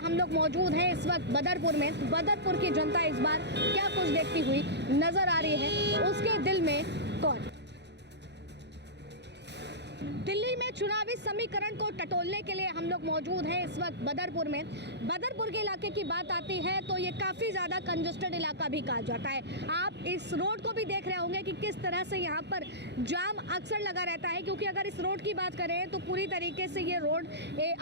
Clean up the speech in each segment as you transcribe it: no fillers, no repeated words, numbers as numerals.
हम लोग मौजूद हैं इस वक्त बदरपुर में। बदरपुर की जनता इस बार क्या कुछ देखती हुई नजर आ रही है, उसके दिल में कौन? दिल्ली में चुनावी समीकरण को टटोलने के लिए हम लोग मौजूद हैं इस वक्त बदरपुर में। बदरपुर के इलाके की बात आती है तो ये काफ़ी ज़्यादा कंजस्टेड इलाका भी कहा जाता है। आप इस रोड को भी देख रहे होंगे कि किस तरह से यहाँ पर जाम अक्सर लगा रहता है, क्योंकि अगर इस रोड की बात करें तो पूरी तरीके से ये रोड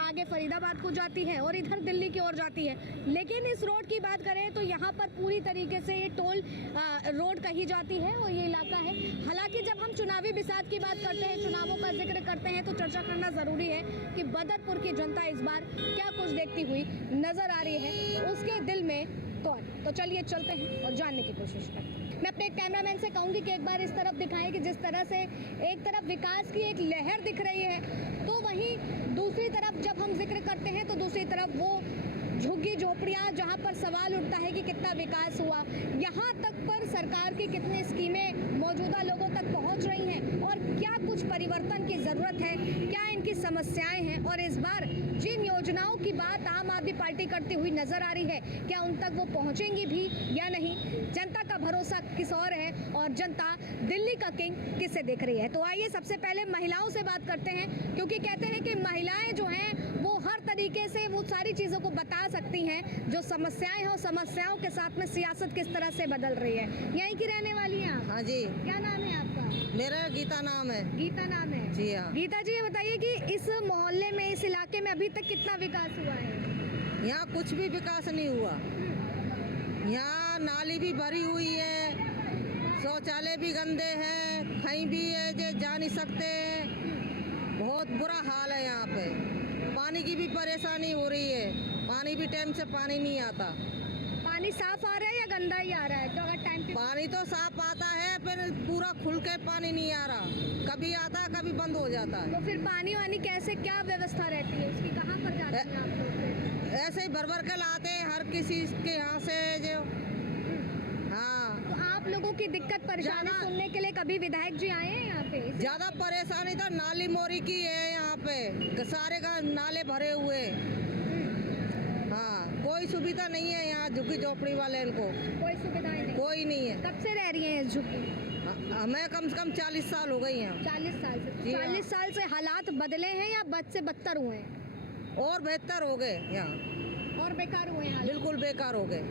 आगे फरीदाबाद को जाती है और इधर दिल्ली की ओर जाती है। लेकिन इस रोड की बात करें तो यहाँ पर पूरी तरीके से ये टोल रोड कही जाती है और ये इलाका है। हालांकि जब हम चुनावी बिसात की बात करते हैं, चुनावों का जिक्र करते हैं, तो चर्चा करना ज़रूरी है कि बदरपुर की जनता इस बार क्या कुछ देखती हुई नज़र आ रही है, उसके दिल में कौन। तो चलिए चलते हैं और जानने की कोशिश करते हैं। मैं अपने कैमरामैन से कहूँगी कि एक बार इस तरफ दिखाएं कि जिस तरह से एक तरफ विकास की एक लहर दिख रही है, तो वहीं दूसरी तरफ जब हम जिक्र करते हैं तो दूसरी तरफ वो झुग्गी झोपड़ियाँ जहाँ पर सवाल उठता है कि कितना विकास हुआ, यहाँ तक पर सरकार की कितनी स्कीमें मौजूदा लोगों तक पहुँच रही हैं और क्या कुछ परिवर्तन की ज़रूरत है, क्या इनकी समस्याएं हैं और इस बार जिन योजनाओं की बात आम आदमी पार्टी करती हुई नज़र आ रही है, क्या उन तक वो पहुँचेंगी भी या नहीं। जनता का भरोसा किस और है और जनता दिल्ली का किंग किसे देख रही है। तो आइए सबसे पहले महिलाओं से बात करते हैं, क्योंकि कहते हैं कि महिलाएं जो हैं वो हर तरीके से वो सारी चीज़ों को बता सकती हैं जो समस्याएं हैं, समस्याओं के साथ में सियासत किस तरह से बदल रही है। यहीं की रहने वाली हैं आप? हाँ जी। क्या नाम है आपका? मेरा गीता नाम है। गीता नाम है जी हाँ। गीता जी, ये बताइए कि इस मोहल्ले में, इस इलाके में अभी तक कितना विकास हुआ है? यहाँ कुछ भी विकास नहीं हुआ। यहाँ नाली भी भरी हुई है, शौचालय भी गंदे हैं, कहीं भी है जो जा नहीं सकते। बहुत बुरा हाल है यहाँ पे। पानी की भी परेशानी हो रही है, पानी भी टाइम से पानी नहीं आता। पानी साफ आ रहा है या गंदा ही आ रहा है? तो अगर टाइम पे पानी तो साफ आता है, फिर पूरा खुल के पानी नहीं आ रहा, कभी आता है कभी बंद हो जाता है। तो फिर पानी वानी कैसे, क्या व्यवस्था रहती है उसकी, कहाँ पर जाती है आप लोग? ऐसे ही भर के लाते हैं हर किसी के यहाँ से जो। हाँ, तो आप लोगों की दिक्कत परेशानी सुनने के लिए कभी विधायक जी आए हैं यहाँ पे? ज्यादा परेशानी तो नाली मोरी की है यहाँ पे, सारे का नाले भरे हुए। हाँ, कोई सुविधा नहीं है यहाँ झुग्गी झोपड़ी वाले को। कोई सुविधाएं नहीं? कोई नहीं है। कब से रह रही हैं इस झुग्गी? हमें कम से कम 40 साल हो गई हैं। 40 साल से? 40 साल से हालात बदले हैं या बद से बदतर हुए हैं? और बेहतर हो गए यहाँ। और बेकार हुए हैं? बिल्कुल बेकार हो गए।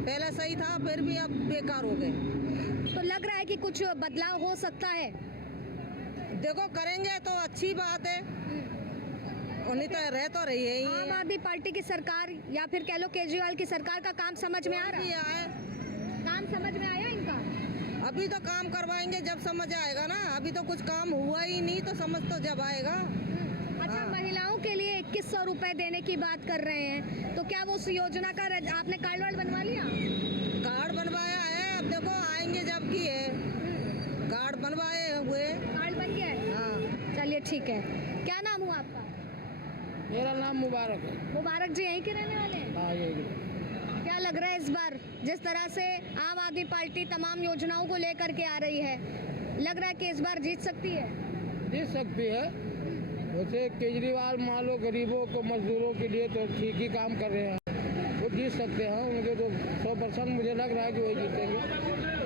पहले सही था, फिर भी अब बेकार हो गए। तो लग रहा है कि कुछ बदलाव हो सकता है? देखो करेंगे तो अच्छी बात है, उन्हीं तो रह तो रही है। आम आदमी पार्टी की सरकार या फिर कह लो केजरीवाल की सरकार का काम समझ में आ रहा है? काम समझ में आया इनका? अभी तो काम करवाएंगे जब समझ आएगा ना, अभी तो कुछ काम हुआ ही नहीं, तो समझ तो जब आएगा। अच्छा, महिलाओं के लिए 2100 रुपए देने की बात कर रहे हैं, तो क्या वो उस योजना का आपने कार्ड वार्ड बनवा लिया? कार्ड बनवाया है, अब देखो आएंगे जब की है। कार्ड बनवाए हुए। कार्ड बन गया है? हाँ। चलिए ठीक है। क्या नाम हुआ आपका? मेरा नाम मुबारक है। मुबारक जी, यहीं के रहने वाले हैं? हाँ, यही। क्या लग रहा है इस बार जिस तरह से आम आदमी पार्टी तमाम योजनाओं को लेकर के आ रही है, लग रहा है कि इस बार जीत सकती है? जीत सकती है। वैसे केजरीवाल मान लो गरीबों को, मजदूरों के लिए तो ठीक ही काम कर रहे हैं, वो जीत सकते हैं। उनके तो 100% मुझे लग रहा है कि वही जीतेंगे।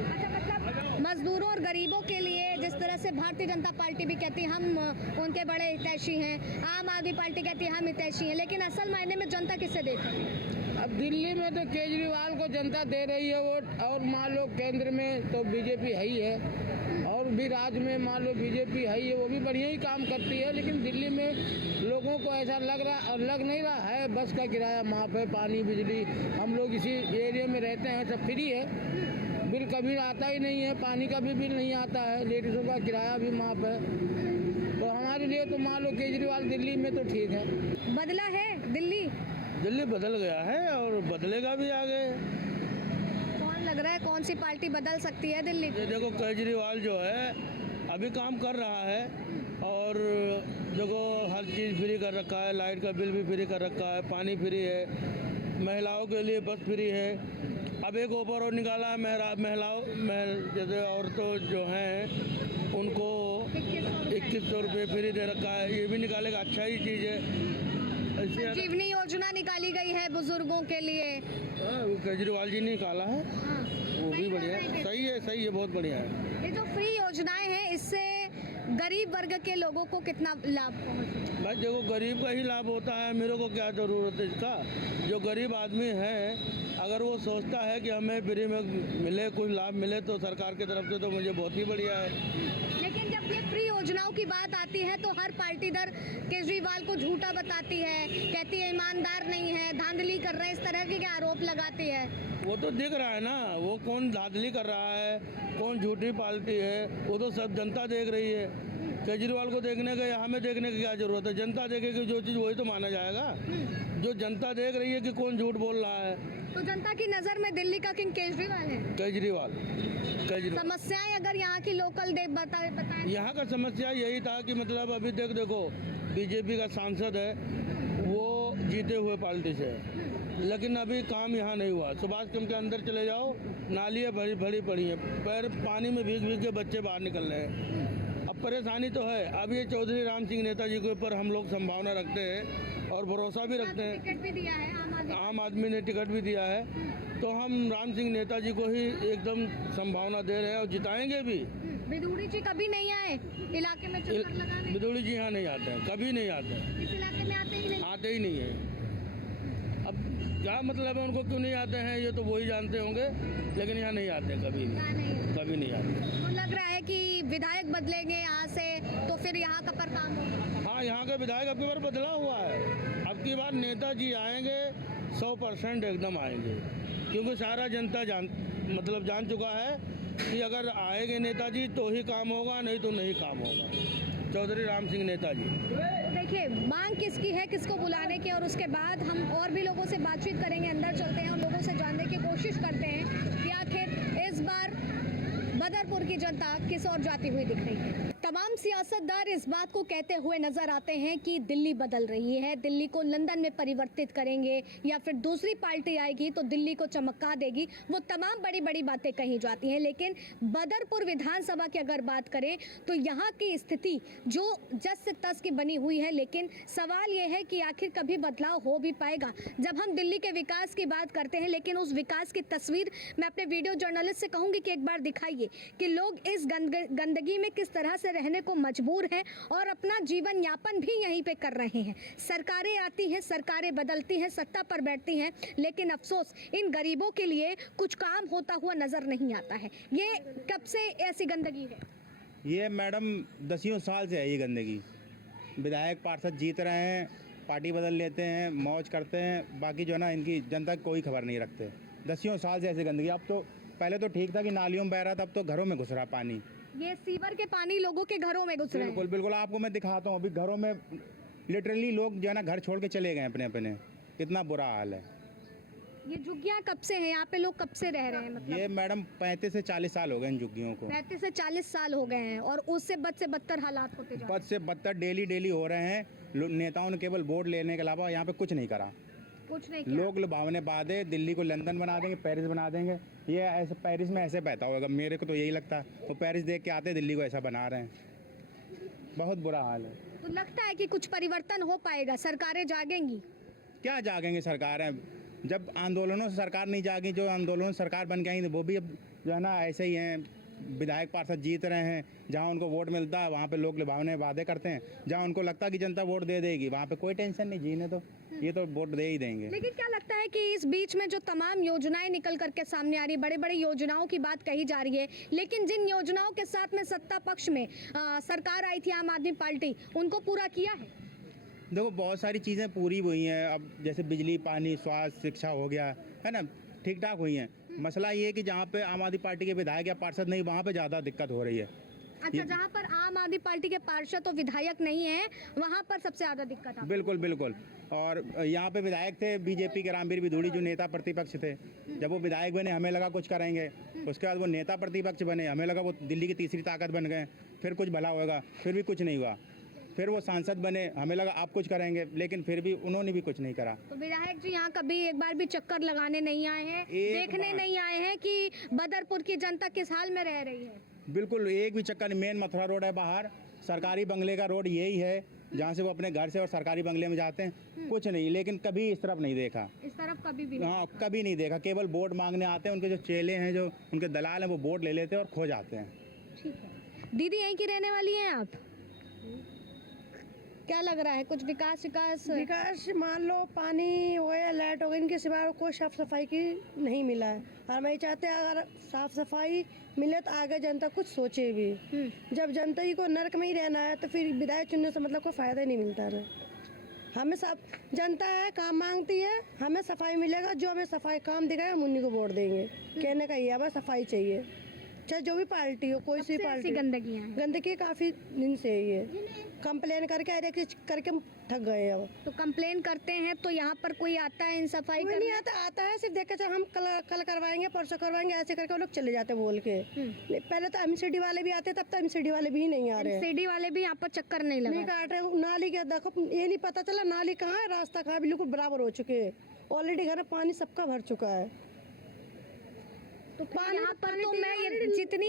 अच्छा, मतलब मजदूरों और गरीबों के लिए जिस तरह से भारतीय जनता पार्टी भी कहती है हम उनके बड़े हितैषी हैं, आम आदमी पार्टी कहती है हम हितैषी हैं, लेकिन असल मायने में जनता किसे देती है? अब दिल्ली में तो केजरीवाल को जनता दे रही है वोट, और मान लो केंद्र में तो बीजेपी है ही है, और भी राज्य में मान लो बीजेपी है ही है, वो भी बढ़िया ही काम करती है। लेकिन दिल्ली में लोगों को ऐसा लग रहा और लग नहीं रहा है, बस का किराया माफ़ है, पानी बिजली, हम लोग इसी एरिया में रहते हैं, सब फ्री है, बिल कभी आता ही नहीं है, पानी का भी बिल नहीं आता है, लेडीज़ों का किराया भी माफ़ है। तो हमारे लिए तो मान लो केजरीवाल दिल्ली में तो ठीक है। बदला है दिल्ली? दिल्ली बदल गया है और बदलेगा भी आगे। कौन लग रहा है, कौन सी पार्टी बदल सकती है दिल्ली? ये देखो केजरीवाल जो है अभी काम कर रहा है, और देखो हर चीज़ फ्री कर रखा है, लाइट का बिल भी फ्री कर रखा है, पानी फ्री है, महिलाओं के लिए बस फ्री है। अब एक ऑफर और निकाला है महिलाओं जैसे औरतों जो हैं उनको 2100 रुपये फ्री दे रखा है, ये भी निकालेगा, अच्छा ही चीज़ है। ऐसे जीवनी योजना निकाली गई है बुजुर्गों के लिए। वो केजरीवाल जी ने निकाला है, हाँ, वो भी सही बढ़िया कर रहे है, हैं। सही है, बहुत बढ़िया है। ये जो फ्री योजनाएं हैं इससे गरीब वर्ग के लोगों को कितना लाभ पहुंचे? भाई देखो, गरीब का ही लाभ होता है, मेरे को क्या ज़रूरत है इसका। जो गरीब आदमी है, अगर वो सोचता है कि हमें फ्री में मिले, कुछ लाभ मिले, तो सरकार की तरफ से तो मुझे बहुत ही बढ़िया है। लेकिन जब ये फ्री योजनाओं की बात आती है तो हर पार्टी इधर केजरीवाल को झूठा बताती है, कहती है ईमानदार नहीं है, धांधली कर रहे हैं, इस तरह के आरोप लगाती है। वो तो दिख रहा है ना, वो कौन धांधली कर रहा है, कौन झूठी पार्टी है, वो तो सब जनता देख रही है। केजरीवाल को देखने का या हमें देखने की क्या जरूरत है? जनता देखेगी जो चीज़, वही तो माना जाएगा। जो जनता देख रही है कि कौन झूठ बोल रहा है। तो जनता की नजर में दिल्ली का किंग केजरीवाल है। केजरीवाल समस्याएं अगर यहाँ की लोकल बताएं। यहाँ का समस्या यही था कि मतलब अभी देखो, बीजेपी का सांसद है, वो जीते हुए पार्टी से है, लेकिन अभी काम यहाँ नहीं हुआ। सुभाष केंद्र के अंदर चले जाओ, नालियाँ भरी पड़ी हैं, पैर पानी में भीग के बच्चे बाहर निकल रहे हैं। अब परेशानी तो है। अब ये चौधरी राम सिंह नेताजी के ऊपर हम लोग संभावना रखते हैं और भरोसा भी रखते हैं। टिकट भी दिया है आम आदमी ने टिकट भी दिया है, तो हम राम सिंह नेताजी को ही एकदम संभावना दे रहे हैं और जिताएंगे भी। विदुड़ी जी कभी नहीं आए इलाके में चक्कर लगाने? बिदुड़ी जी यहाँ नहीं आते हैं, कभी नहीं आते हैं, इस इलाके में आते ही नहीं है। अब क्या मतलब है, उनको क्यों नहीं आते हैं ये तो वही जानते होंगे, लेकिन यहाँ नहीं आते, कभी नहीं आते। तो लग रहा है कि विधायक बदलेंगे यहाँ से तो फिर यहाँ का पर काम होगा। हाँ, यहाँ के विधायक अब की बार बदला हुआ है। अब की बार नेताजी आएंगे, 100% एकदम आएंगे, क्योंकि सारा जनता जान चुका है कि अगर आएंगे नेताजी तो ही काम होगा, नहीं तो नहीं काम होगा। चौधरी राम सिंह नेताजी। देखिए, मांग किसकी है, किसको बुलाने की, और उसके बाद हम और भी लोगों से बातचीत करेंगे, अंदर चलते हैं और लोगों से जानने की कोशिश करते हैं कि आखिर इस बार बदरपुर की जनता किस ओर जाती हुई दिख रही है। तमाम सियासतदार इस बात को कहते हुए नजर आते हैं कि दिल्ली बदल रही है, दिल्ली को लंदन में परिवर्तित करेंगे या फिर दूसरी पार्टी आएगी तो दिल्ली को चमका देगी। वो तमाम बड़ी बड़ी बातें कही जाती हैं, लेकिन बदरपुर विधानसभा की अगर बात करें तो यहाँ की स्थिति जो जस से तस की बनी हुई है, लेकिन सवाल ये है कि आखिर कभी बदलाव हो भी पाएगा। जब हम दिल्ली के विकास की बात करते हैं, लेकिन उस विकास की तस्वीर मैं अपने वीडियो जर्नलिस्ट से कहूँगी कि एक बार दिखाइए कि लोग इस गंदगी में किस तरह से रहने को मजबूर हैं और अपना जीवन यापन भी यहीं पे कर रहे हैं। सरकारें आती हैं, सरकारें बदलती हैं, सत्ता पर बैठती हैं, लेकिन अफसोस इन गरीबों के लिए कुछ काम होता हुआ नजर नहीं आता है। ये कब से ऐसी गंदगी है? ये मैडम 10 साल से है ये गंदगी। विधायक पार्षद जीत रहे हैं, पार्टी बदल लेते हैं, मौज करते हैं, बाकी जो है ना इनकी जनता की कोई खबर नहीं रखते। 10 साल से ऐसी गंदगी। अब तो पहले तो ठीक था कि नालियों में बह रहा था, अब तो घरों में घुस रहा पानी। ये सीवर के पानी लोगों के घरों में घुस रहे हैं। बिल्कुल आपको मैं दिखाता हूँ। अभी घरों में लिटरली लोग जो है ना घर छोड़ के चले गए अपने। इतना बुरा हाल है। ये झुग्गियाँ कब से हैं? यहाँ पे लोग कब से रह रहे हैं? मतलब ये मैडम 35 से 40 साल हो गए इन झुग्गियों को। 35 से 40 साल हो गए हैं और उससे बद से बदतर हालात होते जा रहे हैं। बद से बदतर डेली हो रहे हैं। नेताओं ने केवल वोट लेने के अलावा यहाँ पे कुछ नहीं करा। कुछ नहीं किया। लोग लुभावने वादे, दिल्ली को लंदन बना देंगे, पेरिस बना देंगे। ये ऐसे पेरिस में ऐसे बहता होगा, मेरे को तो यही लगता है। वो पेरिस देख के आते, दिल्ली को ऐसा बना रहे हैं। बहुत बुरा हाल है। तो लगता है कि कुछ परिवर्तन हो पाएगा, सरकारें जागेंगी? क्या जागेंगे सरकारें? जब आंदोलनों से सरकार नहीं जागी, जो आंदोलनों से सरकार बन के आई वो भी अब जो है ना ऐसे ही हैं। विधायक पार्षद जीत रहे हैं, जहाँ उनको वोट मिलता है वहाँ पे लोग लुभावने वादे करते हैं। जहाँ उनको लगता है कि जनता वोट दे देगी, वहाँ पे कोई टेंशन नहीं, जीने तो ये तो वोट दे ही देंगे। लेकिन क्या लगता है कि इस बीच में जो तमाम योजनाएं निकल करके सामने आ रही, बड़ी बड़ी योजनाओं की बात कही जा रही है, लेकिन जिन योजनाओं के साथ में सत्ता पक्ष में सरकार आई थी आम आदमी पार्टी, उनको पूरा किया है? देखो, बहुत सारी चीज़ें पूरी हुई हैं। अब जैसे बिजली, पानी, स्वास्थ्य, शिक्षा हो गया है ना, ठीक ठाक हुई हैं। मसला ये है कि जहाँ पे आम आदमी पार्टी के विधायक या पार्षद नहीं, वहाँ पे ज़्यादा दिक्कत हो रही है। अच्छा, जहाँ पर आम आदमी पार्टी के पार्षद और विधायक नहीं है, वहाँ पर सबसे ज़्यादा दिक्कत है। बिल्कुल। और यहाँ पे विधायक थे बीजेपी के रामवीर विदुड़ी, जो नेता प्रतिपक्ष थे। जब वो विधायक बने हमें लगा कुछ करेंगे, उसके बाद वो नेता प्रतिपक्ष बने, हमें लगा वो दिल्ली की तीसरी ताकत बन गए, फिर कुछ भला होगा, फिर भी कुछ नहीं हुआ। फिर वो सांसद बने, हमें लगा आप कुछ करेंगे, लेकिन फिर भी उन्होंने भी कुछ नहीं करा। तो विधायक जी यहाँ कभी एक बार भी चक्कर लगाने नहीं आए हैं, देखने नहीं आए हैं कि बदरपुर की जनता किस हाल में रह रही है? बिल्कुल, एक भी चक्कर नहीं। मेन मथुरा रोड है बाहर, सरकारी बंगले का रोड यही है। जहाँ से वो अपने घर से और सरकारी बंगले में जाते हैं, कुछ नहीं। लेकिन कभी इस तरफ नहीं देखा, इस तरफ कभी भी नहीं। हाँ कभी नहीं देखा। केवल वोट मांगने आते हैं, उनके जो चेले हैं, जो उनके दलाल हैं, वो वोट ले लेते हैं और खो जाते हैं। ठीक है। दीदी यहीं की रहने वाली हैं आप? क्या लग रहा है, कुछ विकास मान लो पानी हो गया, लाइट हो गई, इनके सिवा कोई साफ सफाई की नहीं मिला है। और मैं चाहते हैं अगर साफ सफाई मिले तो आगे जनता कुछ सोचे भी। जब जनता ही को नरक में ही रहना है तो फिर विधायक चुनने से मतलब कोई फायदा ही नहीं मिलता है। हमें सब जनता है, काम मांगती है, हमें सफाई मिलेगा, जो हमें सफाई काम दिखाएगा हम उन्हीं को वोट देंगे। कहने का ये हमें सफाई चाहिए, चाहे जो भी पार्टी हो, कोई सी पार्टी। गंदगी है, गंदगी काफी दिन से ही है। कंप्लेन करके हर एक चीज करके हम थक गए अब। तो कंप्लेन करते हैं तो यहाँ पर कोई आता है इन सफाई कोई नहीं आता है सिर्फ देख के हम कल करवाएंगे, परसों करवाएंगे, ऐसे करके वो लोग चले जाते बोल के। पहले तो एमसीडी वाले भी आते, तब तो एमसीडी वाले भी नहीं आ रहे। एमसीडी वाले भी यहाँ पर चक्कर नहीं नहीं काट रहे। नाली के देखो, ये नहीं पता चला नाली कहाँ है, रास्ता कहाँ, बिल्कुल बराबर हो चुके हैं। ऑलरेडी घर में पानी सबका भर चुका है। तो यहाँ पर तो मैं ये जितनी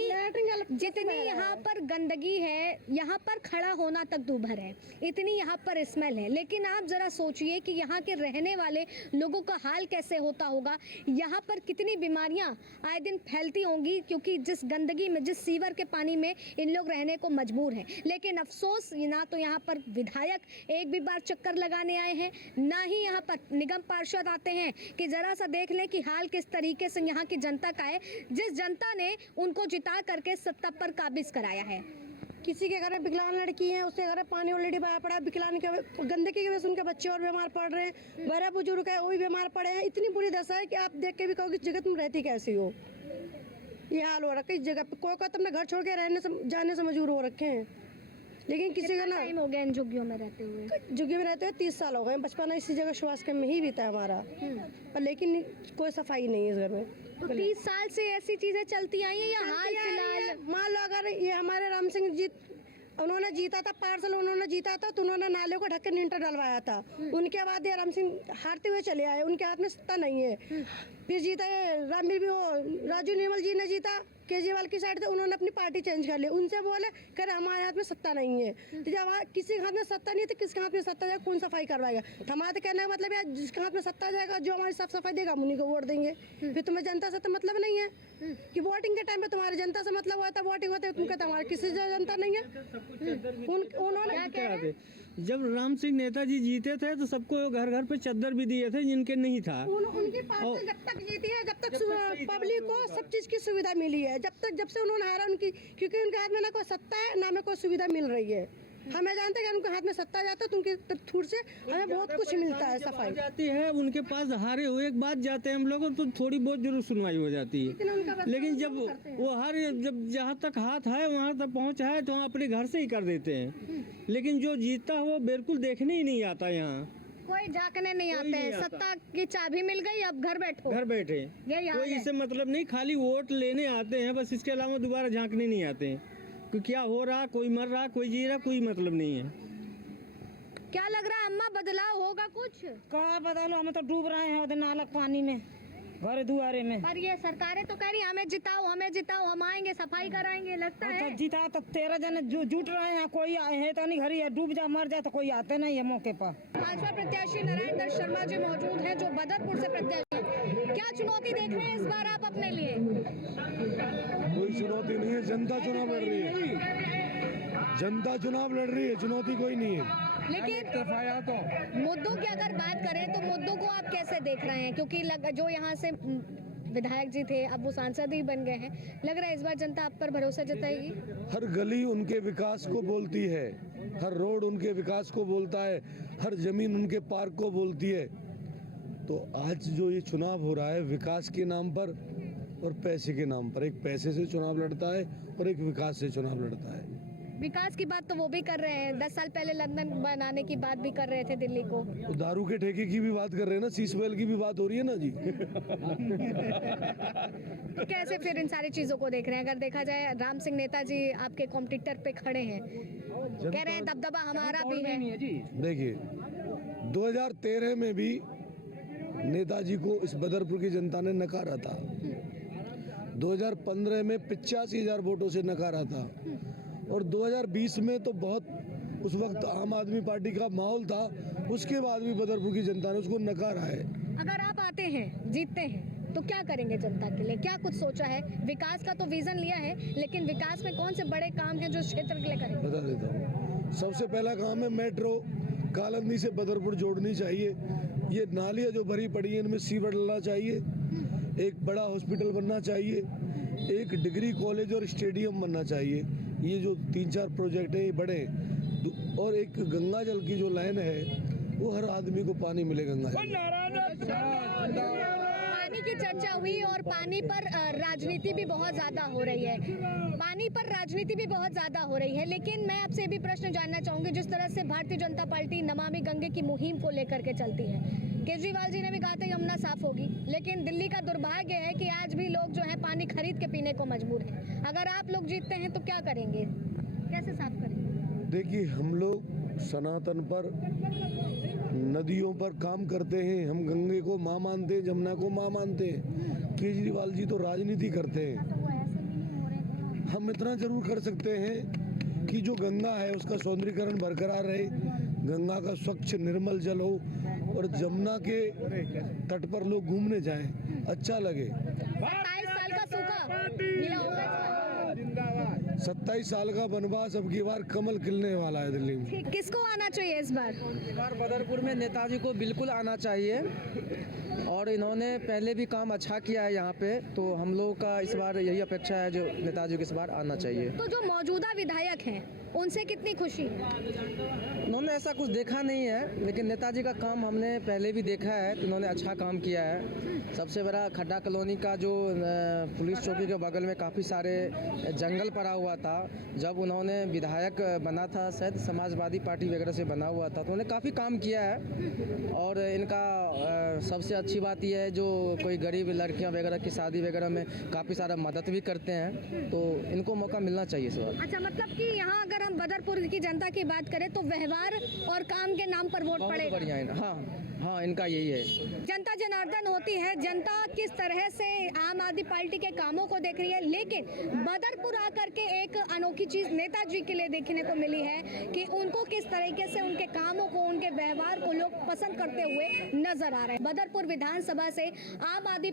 यहाँ पर गंदगी है, यहाँ पर खड़ा होना तक दूभर है, इतनी यहाँ पर स्मेल है। लेकिन आप जरा सोचिए कि यहाँ के रहने वाले लोगों का हाल कैसे होता होगा। यहाँ पर कितनी बीमारियाँ आए दिन फैलती होंगी, क्योंकि जिस गंदगी में, जिस सीवर के पानी में इन लोग रहने को मजबूर हैं। लेकिन अफसोस, ना तो यहाँ पर विधायक एक भी बार चक्कर लगाने आए हैं, ना ही यहाँ पर निगम पार्षद आते हैं कि जरा सा देख लें कि हाल किस तरीके से यहाँ की जनता का है, जिस जनता ने उनको जिता करके सत्ता पर काबिज कराया है। किसी के घर में विकलांग लड़की है, उसके घर में पानी ऑलरेडी बहा पड़ा, विकलांग के गंदगी की वजह से उनके बच्चे और बीमार पड़ रहे हैं, बड़े बुजुर्ग है वो भी बीमार पड़े हैं। इतनी बुरी दशा है कि आप देख के भी कहोगे इस जगह तुम रहती कैसी हो। ये हाल हो रखा है इस जगह पे। कोई अपने घर छोड़ के जाने से मजबूर हो रखे हैं। लेकिन किसी का ना टाइम हो गया इन झुग्गियों में रहते हुए? झुग्गी में रहते हुए 30 साल हो गए। बचपन इसी जगह श्वास के में ही बीता है हमारा। पर लेकिन कोई सफाई नहीं है इस घर में। तो 30 साल से ऐसी चीजें चलती आई हैं या हाल फिलहाल? मान लो अगर ये हमारे राम सिंह जी उन्होंने जीता था, पार्सल उन्होंने जीता था, तो उन्होंने नाले को ढक के नींटर डलवाया था। उनके बाद ये राम सिंह हारते हुए चले आए, उनके हाथ में सत्ता नहीं है। फिर जीता रामवीर भी, वो राजू निर्मल जी ने जीता केजरीवाल की साइड से, उन्होंने अपनी पार्टी चेंज कर ली। उनसे बोले कर हमारे हाथ में सत्ता नहीं है। तो जब किसी के हाथ में सत्ता नहीं है तो किसके हाथ में सत्ता जाएगा, कौन सफाई करवाएगा? हमारे कहने का मतलब है जिसके हाथ में सत्ता जाएगा, जो हमारी साफ सफाई देगा हम उन्हीं को वोट देंगे। फिर तुम्हें जनता से तो मतलब नहीं है कि वोटिंग के टाइम पे तुम्हारी जनता से मतलब होता है, वोटिंग होते तुम कहते हमारे किसी से जनता नहीं है। उन्होंने जब राम सिंह नेताजी जीते थे तो सबको घर घर पे चद्दर भी दिए थे जिनके नहीं था। उनकी पार्टी जब तक जीती है, जब तक पब्लिक को सब चीज की सुविधा मिली है। जब से उन्होंने हारा उनकी, क्योंकि उनके हाथ में ना कोई सत्ता है ना में कोई सुविधा मिल रही है। हमें जानते हैं कि उनके हाथ में सत्ता जाता है तो उनके थ्रू से हमें बहुत कुछ मिलता है। सफाई जाती है उनके पास, हारे हुए एक बात जाते हैं हम लोग तो थोड़ी बहुत जरूर सुनवाई हो जाती है। लेकिन जब वो जब जहाँ तक हाथ है वहाँ तक पहुँच है तो वहाँ अपने घर से ही कर देते हैं। लेकिन जो जीतता है वो बिल्कुल देखने ही नहीं आता यहाँ, कोई झांकने नहीं आते हैं। सत्ता की चाबी मिल गई, अब घर बैठो, घर बैठे, कोई इससे मतलब नहीं, खाली वोट लेने आते हैं बस। इसके अलावा दोबारा झांकने नहीं आते हैं कि क्या हो रहा, कोई मर रहा, कोई जी रहा, कोई मतलब नहीं है। क्या लग रहा है अम्मा, बदलाव होगा कुछ? कहाँ बदलो, हम तो डूब रहे हैं उधर नालक पानी में, घर दुआरे में। पर ये सरकारें तो कह रही हमें जिताओ, हमें जिताओ, हम आएंगे सफाई कराएंगे। लगता है जीता तो 13 जने जुट रहे हैं, कोई है तो नहीं, घर ही डूब जा मर जाए तो कोई आते नहीं है मौके पर। भाजपा प्रत्याशी नारायण दत्त शर्मा जी मौजूद हैं, जो बदरपुर से प्रत्याशी हैं। क्या चुनौती देख रहे हैं इस बार आप अपने लिए? कोई चुनौती नहीं है, जनता चुनाव लड़ रही है। जनता चुनाव लड़ रही है, चुनौती कोई नहीं है। लेकिन मुद्दों की अगर बात करें तो मुद्दों को आप कैसे देख रहे हैं? क्योंकि जो यहाँ से विधायक जी थे अब वो सांसद ही बन गए हैं, लग रहा है इस बार जनता आप पर भरोसा जताएगी? हर गली उनके विकास को बोलती है, हर रोड उनके विकास को बोलता है, हर जमीन उनके पार्क को बोलती है। तो आज जो ये चुनाव हो रहा है विकास के नाम पर और पैसे के नाम पर, एक पैसे से चुनाव लड़ता है और एक विकास से चुनाव लड़ता है। विकास की बात तो वो भी कर रहे हैं, 10 साल पहले लंदन बनाने की बात भी कर रहे थे दिल्ली को। तो दारू के ठेके की भी बात कर रहे हैं ना, सीस बैल की भी बात हो रही है ना जी। तो कैसे फिर इन सारी चीजों को देख रहे हैं? अगर देखा जाए राम सिंह नेताजी आपके कॉम्पिटिटर पे खड़े हैं, कह रहे हैं दबदबा हमारा भी है। देखिए 2013 में भी नेताजी को इस बदरपुर की जनता ने नकारा था, 2015 में 85,000 वोटों से नकारा था, और 2020 में तो बहुत उस वक्त आम आदमी पार्टी का माहौल था, उसके बाद भी बदरपुर की जनता ने उसको नकारा है। अगर आप आते हैं, जीतते हैं, तो क्या करेंगे जनता के लिए? क्या कुछ सोचा है? विकास का तो विजन लिया है, लेकिन विकास में कौन से बड़े काम हैं जो इस क्षेत्र के लिए करेंगे? बता देता हूँ। सबसे पहला काम है मेट्रो कालंदी से बदरपुर जोड़नी चाहिए। ये नालियाँ जो भरी पड़ी हैं इनमें सीवर डलना चाहिए। एक बड़ा हॉस्पिटल बनना चाहिए। एक डिग्री कॉलेज और स्टेडियम बनना चाहिए। ये जो 3-4 प्रोजेक्ट हैं ये बड़े हैं। और एक गंगा जल की जो लाइन है वो हर आदमी को पानी मिले गंगा जल। पानी की चर्चा हुई और पानी पर राजनीति भी बहुत ज्यादा हो रही है। पानी पर राजनीति भी बहुत ज्यादा हो रही है, लेकिन मैं आपसे भी प्रश्न जानना चाहूंगी, जिस तरह से भारतीय जनता पार्टी नमामि गंगे की मुहिम को लेकर के चलती है, केजरीवाल जी ने भी कहा था यमुना साफ होगी, लेकिन दिल्ली का दुर्भाग्य है कि आज भी लोग जो है पानी खरीद के पीने को मजबूर हैं। अगर आप लोग जीतते हैं तो क्या करेंगे? कैसे साफ करेंगे? देखिए, हम लोग सनातन पर, नदियों पर काम करते हैं। हम गंगे को माँ मानते हैं, जमुना को माँ मानते हैं। केजरीवाल जी तो राजनीति करते हैं। हम इतना जरूर कर सकते हैं कि जो गंगा है उसका सौंदर्यीकरण बरकरार रहे, गंगा का स्वच्छ निर्मल जल हो और जमुना के तट पर लोग घूमने जाएं, अच्छा लगे। 27 साल का सूखा गीला होगा इस बार। 27 साल का वनवास, अब की बार कमल खिलने वाला है दिल्ली में। ठीक, किसको आना चाहिए इस बार? इस बार बदरपुर में नेताजी को बिल्कुल आना चाहिए और इन्होंने पहले भी काम अच्छा किया है यहाँ पे, तो हम लोग का इस बार यही अपेक्षा है जो नेताजी को इस बार आना चाहिए। तो जो मौजूदा विधायक हैं उनसे कितनी खुशी है? उन्होंने ऐसा कुछ देखा नहीं है, लेकिन नेताजी का काम हमने पहले भी देखा है, तो इन्होंने अच्छा काम किया है। सबसे बड़ा खड्डा कॉलोनी का जो पुलिस चौकी के बगल में काफ़ी सारे जंगल पड़ा हुआ था, जब उन्होंने विधायक बना था, शायद समाजवादी पार्टी वगैरह से बना हुआ था, तो उन्होंने काफ़ी काम किया है। और इनका सबसे अच्छी बात यह है जो कोई गरीब लड़कियां वगैरह की शादी वगैरह में काफ़ी सारा मदद भी करते हैं, तो इनको मौका मिलना चाहिए इस बार। अच्छा, मतलब कि यहाँ अगर हम बदरपुर की जनता की बात करें तो व्यवहार और काम के नाम पर वोट बहुत पड़ेगा। बढ़िया है। हाँ, इनका यही है। जनता जनार्दन होती है, जनता किस तरह से आम आदमी पार्टी के कामों को देख रही है, लेकिन बदरपुर आकर के एक अनोखी चीज नेताजी के लिए देखने को मिली है कि उनको किस तरीके से उनके कामों को, उनके व्यवहार को लोग पसंद करते हुए नजर आ रहे हैं। बदरपुर विधानसभा से आम आदमी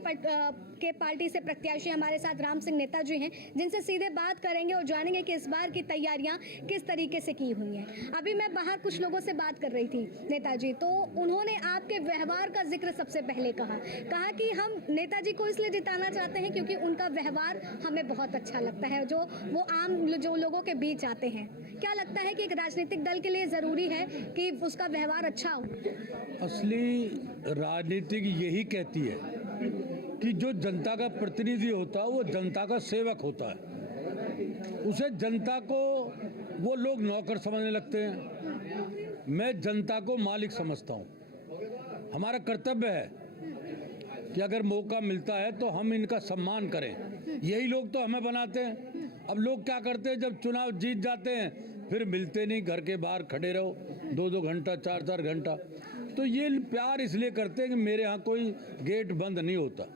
के पार्टी से प्रत्याशी हमारे साथ राम सिंह नेताजी हैं, जिनसे सीधे बात करेंगे और जानेंगे कि इस बार की तैयारियां किस तरीके से की हुई हैं। अभी मैं बाहर कुछ लोगों से बात कर रही थी नेताजी, तो उन्होंने आपके व्यवहार का जिक्र सबसे पहले कहा कि हम नेताजी को इसलिए जिताना चाहते हैं क्योंकि उनका व्यवहार हमें बहुत अच्छा लगता है, जो वो आम जो लोगों के बीच आते हैं। क्या लगता है कि एक राजनीतिक दल के लिए ज़रूरी है कि उसका व्यवहार अच्छा हो? असली राजनीतिक यही कहती है कि जो जनता का प्रतिनिधि होता है वो जनता का सेवक होता है। उसे जनता को वो लोग नौकर समझने लगते हैं। मैं जनता को मालिक समझता हूँ। हमारा कर्तव्य है कि अगर मौका मिलता है तो हम इनका सम्मान करें। यही लोग तो हमें बनाते हैं। अब लोग क्या करते हैं, जब चुनाव जीत जाते हैं फिर मिलते नहीं, घर के बाहर खड़े रहो 2-2 घंटा 4-4 घंटा। तो ये प्यार इसलिए करते हैं कि मेरे यहाँ कोई गेट बंद नहीं होता।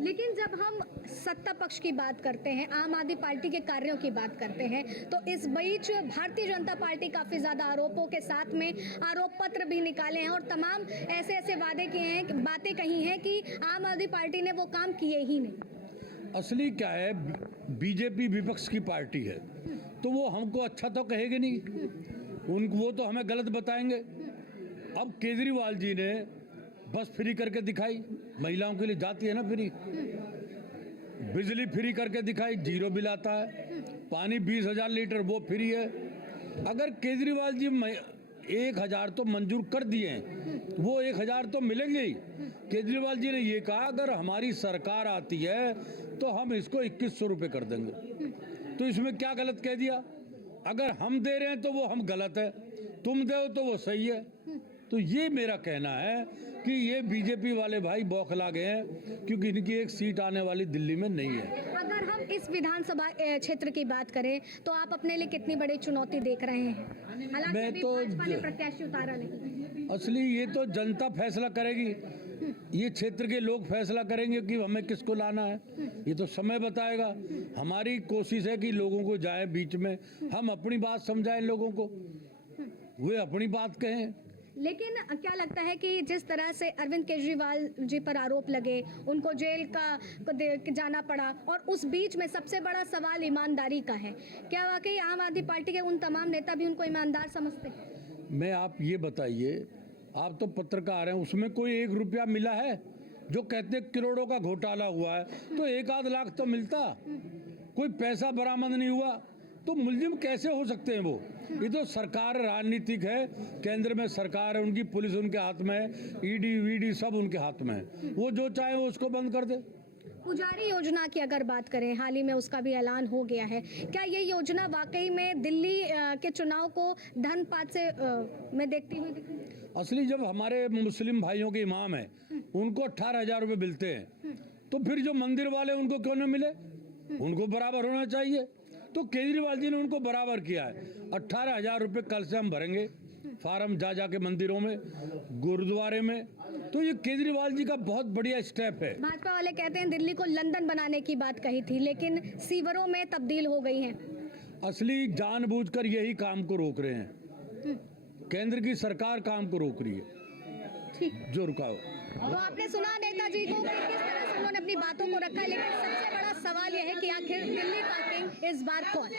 लेकिन जब हम सत्ता पक्ष की बात करते हैं, आम आदमी पार्टी के कार्यों की बात करते हैं, तो इस बीच भारतीय जनता पार्टी काफ़ी ज़्यादा आरोपों के साथ में आरोप पत्र भी निकाले हैं और तमाम ऐसे वादे किए हैं, बातें कही हैं कि आम आदमी पार्टी ने वो काम किए ही नहीं। असली क्या है, बीजेपी विपक्ष की पार्टी है, तो वो हमको अच्छा तो कहेंगे नहीं, वो तो हमें गलत बताएंगे। अब केजरीवाल जी ने बस फ्री करके दिखाई, महिलाओं के लिए जाती है ना फ्री, बिजली फ्री करके दिखाई, 0 बिल आता है, पानी 20,000 लीटर वो फ्री है। अगर केजरीवाल जी 1,000 तो मंजूर कर दिए हैं, वो 1,000 तो मिलेंगे ही। केजरीवाल जी ने ये कहा अगर हमारी सरकार आती है तो हम इसको 2100 रुपये कर देंगे। तो इसमें क्या गलत कह दिया? अगर हम दे रहे हैं तो वो हम गलत है, तुम दो तो वो सही है। तो ये मेरा कहना है कि ये बीजेपी वाले भाई बौखला गए हैं, क्योंकि इनकी एक सीट आने वाली दिल्ली में नहीं है। अगर हम इस विधानसभा क्षेत्र की बात करें तो आप अपने लिए कितनी बड़ी चुनौती देख रहे हैं? हालांकि मैं अभी तो भाजपा ने प्रत्याशी उतारा नहीं। असली ये तो जनता फैसला करेगी, ये क्षेत्र के लोग फैसला करेंगे कि हमें किसको लाना है, ये तो समय बताएगा। हमारी कोशिश है कि लोगों को जाए बीच में, हम अपनी बात समझाएं लोगों को। वे अपनी बात कहें। लेकिन क्या लगता है कि जिस तरह से अरविंद केजरीवाल जी पर आरोप लगे, उनको जेल का जाना पड़ा, और उस बीच में सबसे बड़ा सवाल ईमानदारी का है, क्या वाकई आम आदमी पार्टी के उन तमाम नेता भी उनको ईमानदार समझते हैं? मैं आप ये बताइए, आप तो पत्रकार हैं, उसमें कोई 1 रुपया मिला है? जो कहते करोड़ों का घोटाला हुआ है तो 1 आध लाख तो मिलता, कोई पैसा बरामद नहीं हुआ, तो मुलजिम कैसे हो सकते हैं वो? ये तो सरकार राजनीतिक है, केंद्र में सरकार है, उनकी पुलिस उनके हाथ में है, ईडी वीडी सब उनके हाथ में है, वो जो चाहे वो उसको बंद कर दे। पुजारी योजना की अगर बात करें, हाल ही में उसका भी ऐलान हो गया है, क्या ये योजना वाकई में दिल्ली के चुनाव को धनपात से में देखती हुई दिखती है? असली जब हमारे मुस्लिम भाइयों के इमाम हैं, उनको 18,000 रुपये मिलते हैं, तो फिर जो मंदिर वाले उनको क्यों नहीं मिले? उनको बराबर होना चाहिए। तो केजरीवाल जी ने उनको बराबर किया है। 18,000 रुपये कल से हम भरेंगे फार्म जा के मंदिरों में, गुरुद्वारे में। तो ये केजरीवाल जी का बहुत बढ़िया स्टेप है। भाजपा वाले कहते हैं दिल्ली को लंदन बनाने की बात कही थी, लेकिन सीवरों में तब्दील हो गई हैं। असली जानबूझकर यही काम को रोक रहे हैं, केंद्र की सरकार काम को रोक रही है जो रुकाओ। तो आपने सुना नेताजी को कि किस तरह से उन्होंने अपनी बातों को रखा है, लेकिन सबसे बड़ा सवाल यह है कि आखिर दिल्ली का किंग इस बार कौन?